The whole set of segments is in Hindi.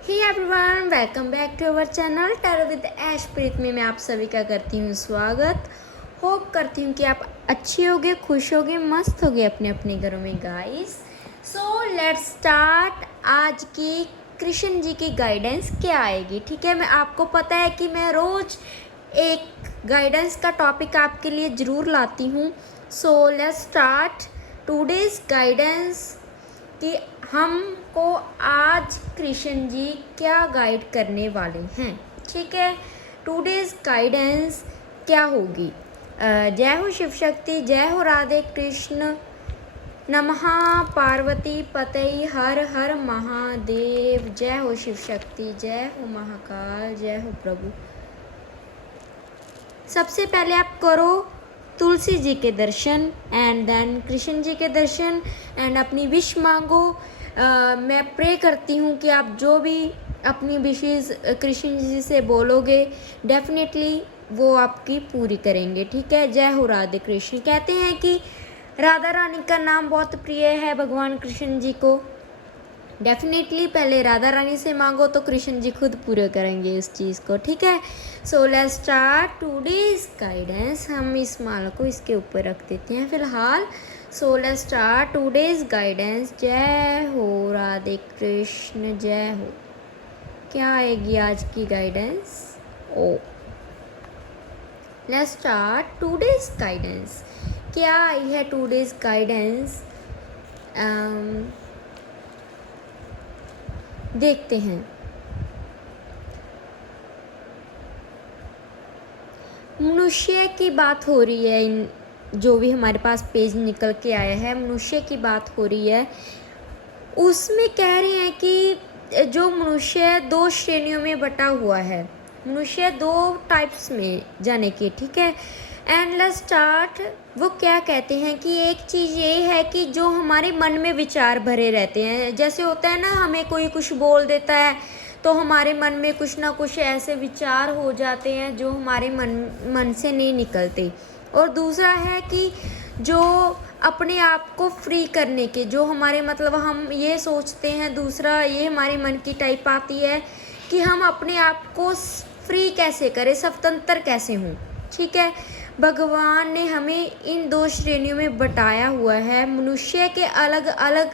Hey everyone, welcome back to our channel tarot with Aishpreet में मैं आप सभी का करती हूँ स्वागत। होप करती हूँ कि आप अच्छे होगे, खुश होगे, मस्त होगे अपने अपने घरों में गाइस। So let's start. आज की कृष्ण जी की गाइडेंस क्या आएगी, ठीक है। मैं आपको पता है कि मैं रोज़ एक गाइडेंस का टॉपिक आपके लिए ज़रूर लाती हूँ। So let's start today's guidance कि हमको आज कृष्ण जी क्या गाइड करने वाले हैं, ठीक है। टुडेज गाइडेंस क्या होगी। जय हो शिव शक्ति, जय हो राधे कृष्ण, नमः पार्वती पतई, हर हर महादेव। जय हो शिव शक्ति, जय हो महाकाल, जय हो प्रभु। सबसे पहले आप करो तुलसी जी के दर्शन एंड देन कृष्ण जी के दर्शन एंड अपनी विश मांगो। मैं प्रे करती हूँ कि आप जो भी अपनी विशेज़ कृष्ण जी से बोलोगे डेफिनेटली वो आपकी पूरी करेंगे, ठीक है। जय हो राधे कृष्ण। कहते हैं कि राधा रानी का नाम बहुत प्रिय है भगवान कृष्ण जी को। डेफिनेटली पहले राधा रानी से मांगो तो कृष्ण जी खुद पूरे करेंगे इस चीज़ को, ठीक है। So let's start today's guidance. हम इस माला को इसके ऊपर रख देते हैं फिलहाल। So let's start today's guidance. जय हो राधे कृष्ण, जय हो। क्या आएगी आज की guidance? Oh let's start today's guidance. क्या आई है टुडेज गाइडेंस? देखते हैं। मनुष्य की बात हो रही है, इन जो भी हमारे पास पेज निकल के आया है मनुष्य की बात हो रही है। उसमें कह रहे हैं कि जो मनुष्य दो श्रेणियों में बटा हुआ है, मनुष्य दो टाइप्स में जाने की, ठीक है। And let's start. वो क्या कहते हैं कि एक चीज़ ये है कि जो हमारे मन में विचार भरे रहते हैं, जैसे होता है ना, हमें कोई कुछ बोल देता है तो हमारे मन में कुछ ना कुछ ऐसे विचार हो जाते हैं जो हमारे मन से नहीं निकलते। और दूसरा है कि जो अपने आप को फ्री करने के, जो हमारे मतलब हम ये सोचते हैं, दूसरा ये हमारे मन की टाइप आती है कि हम अपने आप को फ्री कैसे करें, स्वतंत्र कैसे हों, ठीक है। भगवान ने हमें इन दो श्रेणियों में बटाया हुआ है। मनुष्य के अलग अलग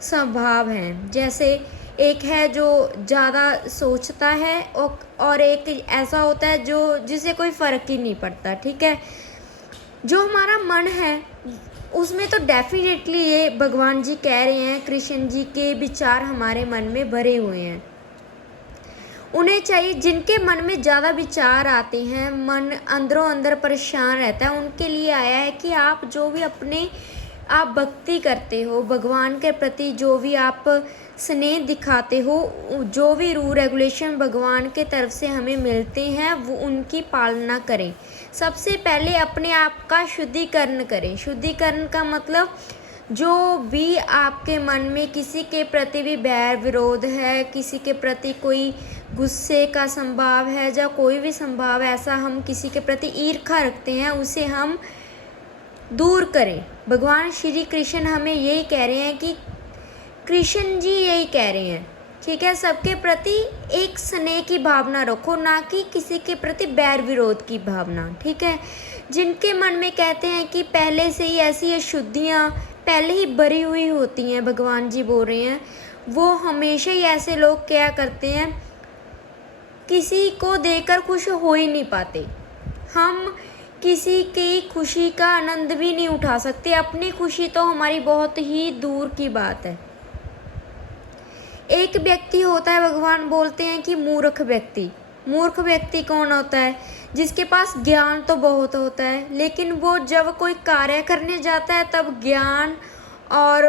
स्वभाव हैं, जैसे एक है जो ज़्यादा सोचता है और एक ऐसा होता है जो जिसे कोई फ़र्क ही नहीं पड़ता, ठीक है। जो हमारा मन है उसमें तो डेफिनेटली ये भगवान जी कह रहे हैं, कृष्ण जी के विचार हमारे मन में भरे हुए हैं। उन्हें चाहिए, जिनके मन में ज़्यादा विचार आते हैं, मन अंदरों अंदर परेशान रहता है, उनके लिए आया है कि आप जो भी अपने आप भक्ति करते हो भगवान के प्रति, जो भी आप स्नेह दिखाते हो, जो भी रूल रेगुलेशन भगवान के तरफ से हमें मिलते हैं वो उनकी पालना करें। सबसे पहले अपने आप का शुद्धिकरण करें। शुद्धिकरण का मतलब जो भी आपके मन में किसी के प्रति भी बैर विरोध है, किसी के प्रति कोई गुस्से का संभाव है, या कोई भी संभाव ऐसा हम किसी के प्रति ईर्ष्या रखते हैं, उसे हम दूर करें। भगवान श्री कृष्ण हमें यही कह रहे हैं कि कृष्ण जी यही कह रहे हैं, ठीक है। सबके प्रति एक स्नेह की भावना रखो, ना कि किसी के प्रति बैर विरोध की भावना, ठीक है। जिनके मन में कहते हैं कि पहले से ही ऐसी अशुद्धियाँ पहले ही भरी हुई होती हैं, भगवान जी बोल रहे हैं, वो हमेशा ही ऐसे लोग क्या करते हैं, किसी को देकर खुश हो ही नहीं पाते। हम किसी की खुशी का आनंद भी नहीं उठा सकते, अपनी खुशी तो हमारी बहुत ही दूर की बात है। एक व्यक्ति होता है, भगवान बोलते हैं कि मूर्ख व्यक्ति। मूर्ख व्यक्ति कौन होता है? जिसके पास ज्ञान तो बहुत होता है, लेकिन वो जब कोई कार्य करने जाता है तब ज्ञान और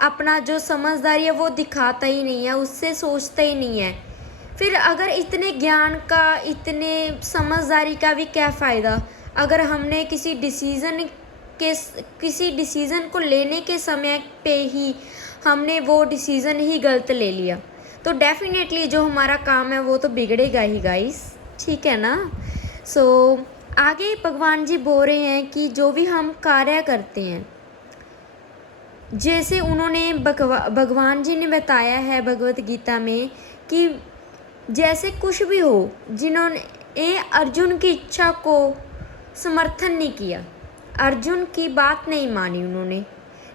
अपना जो समझदारी है वो दिखाता ही नहीं है, उससे सोचता ही नहीं है। फिर अगर इतने ज्ञान का, इतने समझदारी का भी क्या फ़ायदा अगर हमने किसी डिसीज़न को लेने के समय पे ही हमने वो डिसीज़न ही गलत ले लिया, तो डेफिनेटली जो हमारा काम है वो तो बिगड़ेगा ही गाइस, ठीक है ना। सो आगे भगवान जी बोल रहे हैं कि जो भी हम कार्य करते हैं जैसे उन्होंने भगवान जी ने बताया है भगवत गीता में कि जैसे कुछ भी हो, जिन्होंने अर्जुन की इच्छा को समर्थन नहीं किया, अर्जुन की बात नहीं मानी उन्होंने,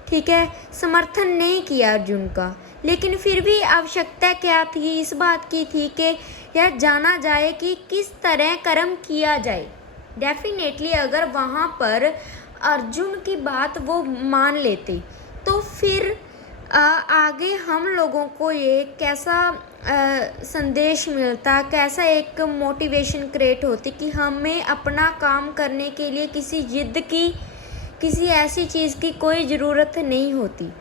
ठीक है, समर्थन नहीं किया अर्जुन का, लेकिन फिर भी आवश्यकता क्या थी, इस बात की थी कि यह जाना जाए कि किस तरह कर्म किया जाए। डेफिनेटली अगर वहाँ पर अर्जुन की बात वो मान लेते तो फिर आगे हम लोगों को ये कैसा संदेश मिलता, कैसा एक मोटिवेशन क्रिएट होती कि हमें अपना काम करने के लिए किसी जिद की, किसी ऐसी चीज़ की कोई ज़रूरत नहीं होती।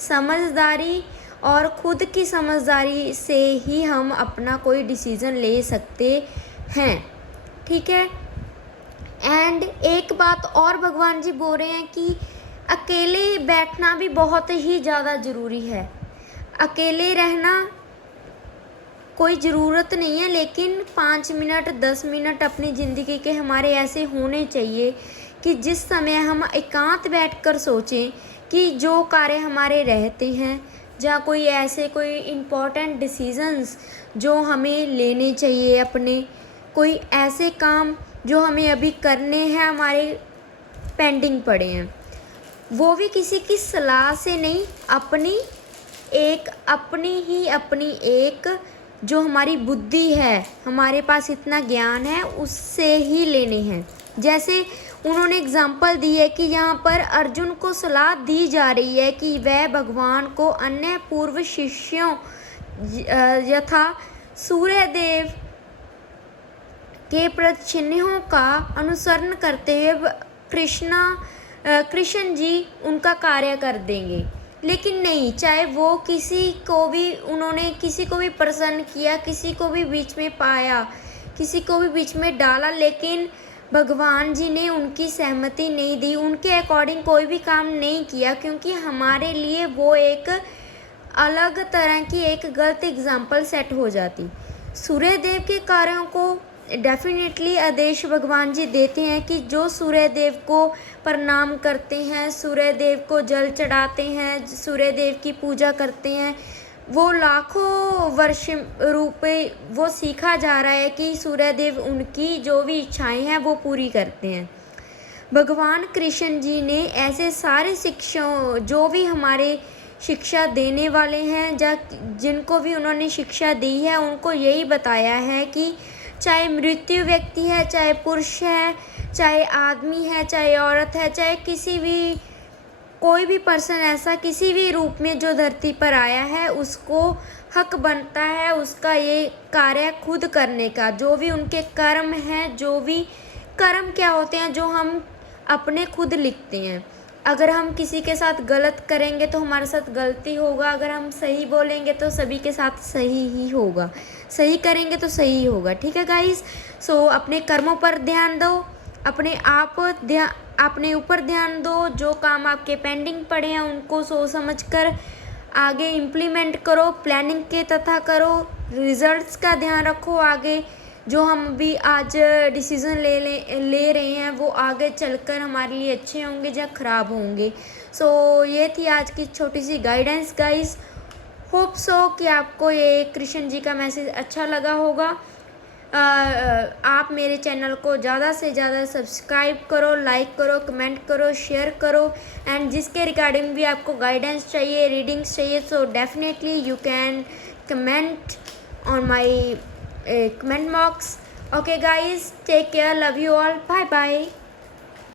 समझदारी और ख़ुद की समझदारी से ही हम अपना कोई डिसीज़न ले सकते हैं, ठीक है। एंड एक बात और भगवान जी बोल रहे हैं कि अकेले बैठना भी बहुत ही ज़्यादा ज़रूरी है। अकेले रहना कोई ज़रूरत नहीं है, लेकिन 5 मिनट 10 मिनट अपनी ज़िंदगी के हमारे ऐसे होने चाहिए कि जिस समय हम एकांत बैठकर सोचें कि जो कार्य हमारे रहते हैं, जहाँ कोई ऐसे कोई इम्पोर्टेंट डिसीजंस जो हमें लेने चाहिए, अपने कोई ऐसे काम जो हमें अभी करने हैं, हमारे पेंडिंग पड़े हैं, वो भी किसी की सलाह से नहीं, अपनी एक जो हमारी बुद्धि है, हमारे पास इतना ज्ञान है, उससे ही लेने हैं। जैसे उन्होंने एग्जाम्पल दी है कि यहाँ पर अर्जुन को सलाह दी जा रही है कि वह भगवान को अन्य पूर्व शिष्यों यथा सूर्यदेव के प्रचिह्नों का अनुसरण करते हुए कृष्ण जी उनका कार्य कर देंगे। लेकिन नहीं, चाहे वो किसी को भी प्रसन्न किया, किसी को भी बीच में पाया, किसी को भी बीच में डाला, लेकिन भगवान जी ने उनकी सहमति नहीं दी, उनके अकॉर्डिंग कोई भी काम नहीं किया, क्योंकि हमारे लिए वो एक अलग तरह की एक गलत एग्जाम्पल सेट हो जाती। सूर्यदेव के कार्यों को डेफिनेटली आदेश भगवान जी देते हैं कि जो सूर्यदेव को प्रणाम करते हैं, सूर्यदेव को जल चढ़ाते हैं, सूर्यदेव की पूजा करते हैं, वो लाखों वर्ष रूपे वो सीखा जा रहा है कि सूर्यदेव उनकी जो भी इच्छाएं हैं वो पूरी करते हैं। भगवान कृष्ण जी ने ऐसे सारे शिक्षाओं, जो भी हमारे शिक्षा देने वाले हैं, जिनको भी उन्होंने शिक्षा दी है, उनको यही बताया है कि चाहे मृत्यु व्यक्ति है, चाहे पुरुष है, चाहे आदमी है, चाहे औरत है, चाहे कोई भी पर्सन ऐसा किसी भी रूप में जो धरती पर आया है, उसको हक बनता है उसका ये कार्य खुद करने का। जो भी उनके कर्म हैं, जो भी कर्म क्या होते हैं, जो हम अपने खुद लिखते हैं। अगर हम किसी के साथ गलत करेंगे तो हमारे साथ गलती होगा, अगर हम सही बोलेंगे तो सभी के साथ सही ही होगा, सही करेंगे तो सही होगा, ठीक है गाइस। सो अपने कर्मों पर ध्यान दो, अपने ऊपर ध्यान दो, जो काम आपके पेंडिंग पड़े हैं उनको सोच समझ कर आगे इम्प्लीमेंट करो, प्लानिंग के तथा करो, रिजल्ट्स का ध्यान रखो। आगे जो हम भी आज डिसीज़न ले रहे हैं वो आगे चलकर हमारे लिए अच्छे होंगे या ख़राब होंगे। सो ये थी आज की छोटी सी गाइडेंस गाइस। होप सो कि आपको ये कृष्ण जी का मैसेज अच्छा लगा होगा। आप मेरे चैनल को ज़्यादा से ज़्यादा सब्सक्राइब करो, लाइक करो, कमेंट करो, शेयर करो, एंड जिसके रिगार्डिंग भी आपको गाइडेंस चाहिए, रीडिंग्स चाहिए, so definitely you can comment on my comment box. Okay guys, take care, love you all, bye bye.